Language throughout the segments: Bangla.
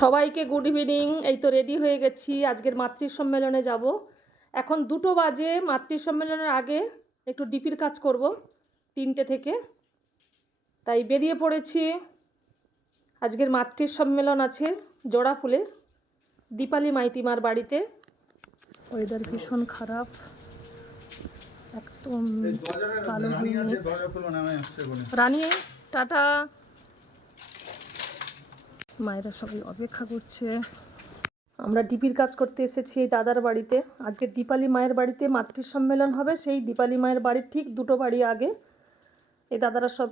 সবাইকে গুড ইভিনিং। এই তো রেডি হয়ে গেছি, আজকের মাতৃ সম্মেলনে যাব। এখন 2টো বাজে। মাতৃ সম্মেলনের আগে একটু ডিপির কাজ করব 3টে থেকে, তাই বেরিয়ে পড়েছি। আজকের মাতৃ সম্মেলন আছে জোড়াফুলে দীপালি মাইতিমার বাড়িতে। ওয়েদার ভীষণ খারাপ, একদম কালো হয়ে রানী টাটা। মায়েরা সবাই অপেক্ষা করছে। আমরা ডিপির কাজ করতে এসেছি এই দাদার বাড়িতে। আজকে দীপালি মায়ের বাড়িতে মাতৃ সম্মেলন হবে, সেই দীপালি মায়ের বাড়ির ঠিক 2টো বাড়ি আগে। এই দাদারা সব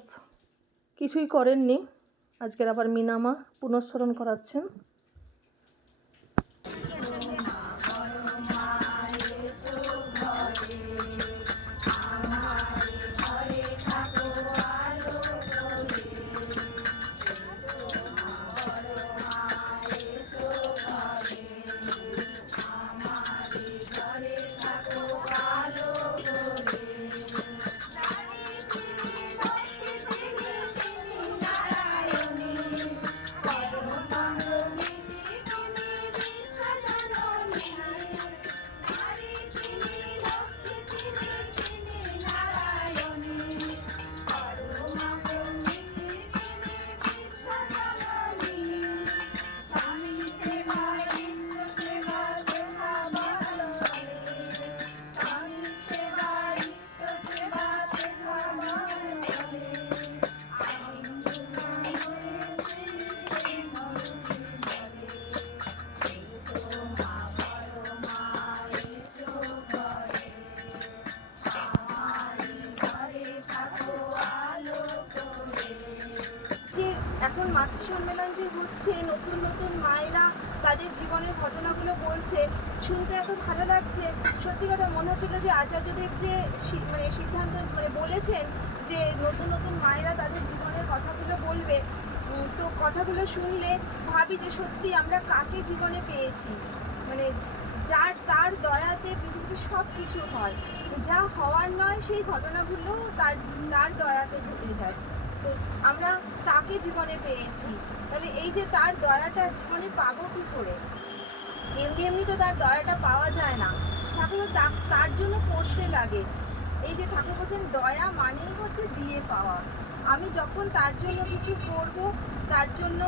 কিছুই করেননি, আজকের আবার মিনামা পুনঃস্মরণ করাচ্ছেন। এখন মাতৃ সম্মেলন যে হচ্ছে, নতুন নতুন মায়েরা তাদের জীবনের ঘটনাগুলো বলছে, শুনতে এত ভালো লাগছে। সত্যি কথা মনে হচ্ছিল যে আচার্যদেব যে সিদ্ধান্ত বলেছেন যে নতুন নতুন মায়েরা তাদের জীবনের কথাগুলো বলবে, তো কথাগুলো শুনলে ভাবি যে সত্যি আমরা কাকে জীবনে পেয়েছি। যার তার দয়াতে পৃথিবীতে সব কিছু হয়, যা হওয়ার নয় সেই ঘটনাগুলো তার দয়াতে ঘটে যায়। তো আমরা তাকে জীবনে পেয়েছি, তাহলে এই যে তার দয়াটা জীবনে পাবো কি করে? এমনি তো তার দয়াটা পাওয়া যায় না, ঠাকুর তার জন্য করতে লাগে। এই যে ঠাকুর বলছেন দয়া মানেই হচ্ছে দিয়ে পাওয়া। আমি যখন তার জন্য কিছু করব, তার জন্য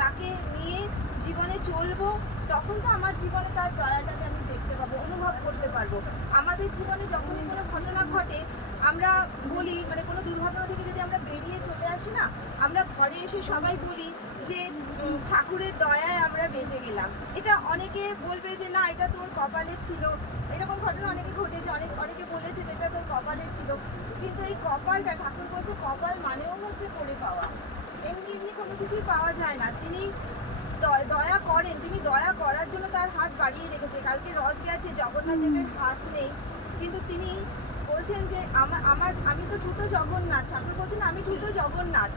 তাকে নিয়ে জীবনে চলবো, তখন তো আমার জীবনে তার দয়াটাকে আমি দেখতে পাবো, অনুভব করতে পারবো। আমাদের জীবনে যখনই কোনো ঘটনা ঘটে, আমরা বলি কোনো দুর্ঘটনা থেকে যদি আমরা বেরিয়ে চলে আসি না, আমরা ঘরে এসে সবাই বলি যে ঠাকুরের দয়ায় আমরা বেঁচে গেলাম। এটা অনেকে বলবে যে না, এটা তোর কপালে ছিল। এরকম ঘটনা অনেকে ঘটেছে, অনেকে বলেছে যে এটা তোর কপালে ছিল। কিন্তু এই কপালটা, ঠাকুর বলছে কপাল মানেও হচ্ছে করে পাওয়া। এমনি কোনো কিছুই পাওয়া যায় না। তিনি দয়া করেন, তিনি দয়া করার জন্য তার হাত বাড়িয়ে রেখেছে। কালকে রথ গেছে, জগন্নাথ দেবের হাত নেই, কিন্তু তিনি বলছেন যে আমি তো ঠুটো জগন্নাথ। ঠাকুর বলছেন আমি ঠুটো জগন্নাথ,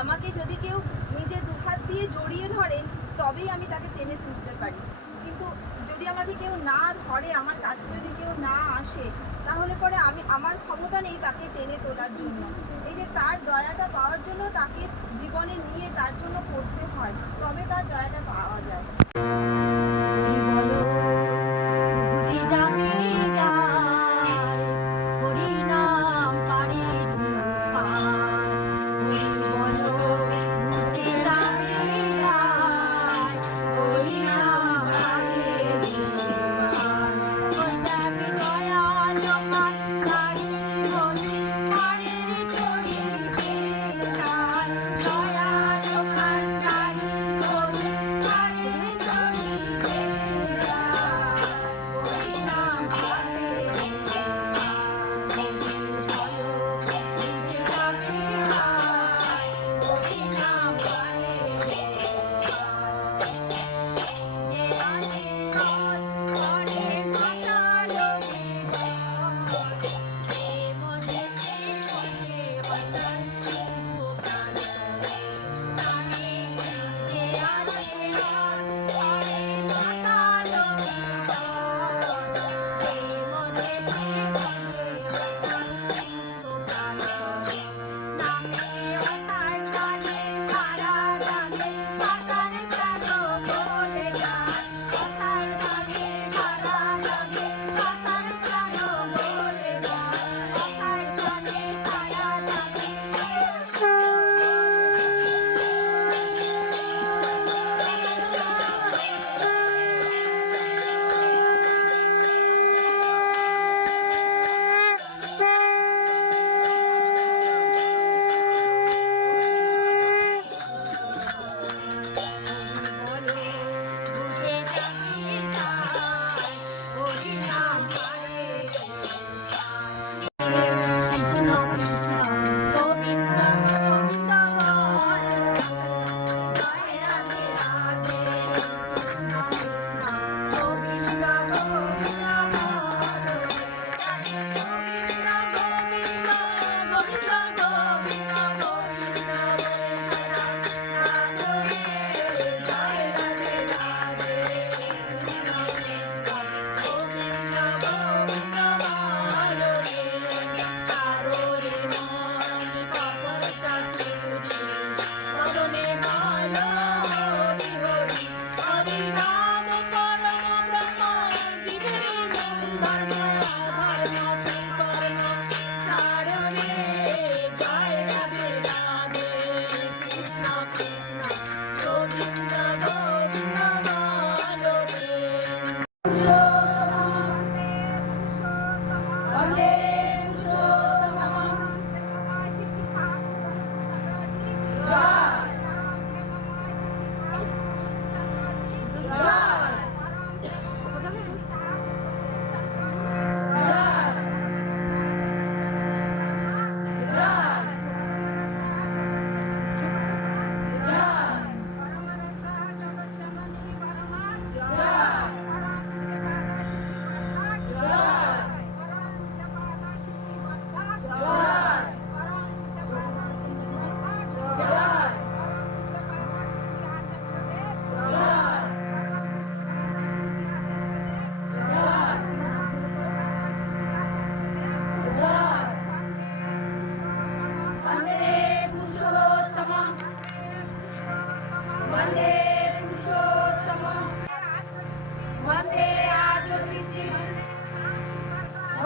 আমাকে যদি কেউ নিজে দুহাত দিয়ে জড়িয়ে ধরে তবেই আমি তাকে টেনে তুলতে পারি। কিন্তু যদি আমাকে কেউ না ধরে, আমার কাছে যদি কেউ না আসে, তাহলে পরে আমার ক্ষমতা নেই তাকে টেনে তোলার জন্য। এই যে তার দয়াটা পাওয়ার জন্য তাকে জীবনে নিয়ে তার জন্য করতে হয়, তবে তার দয়াটা পাওয়া যায়।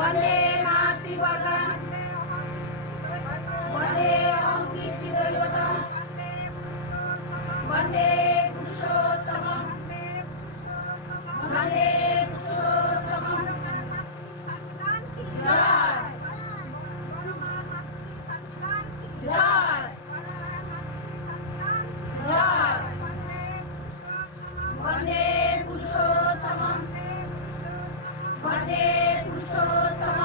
वन्दे मातृवदं वन्दे अहं कृष्णदैवतं वन्दे पुरुषोत्तमं वन्दे पुरुषोत्तमं जय जय जय वन्दे पुरुषोत्तमं वन्दे पुरुषोत्तमं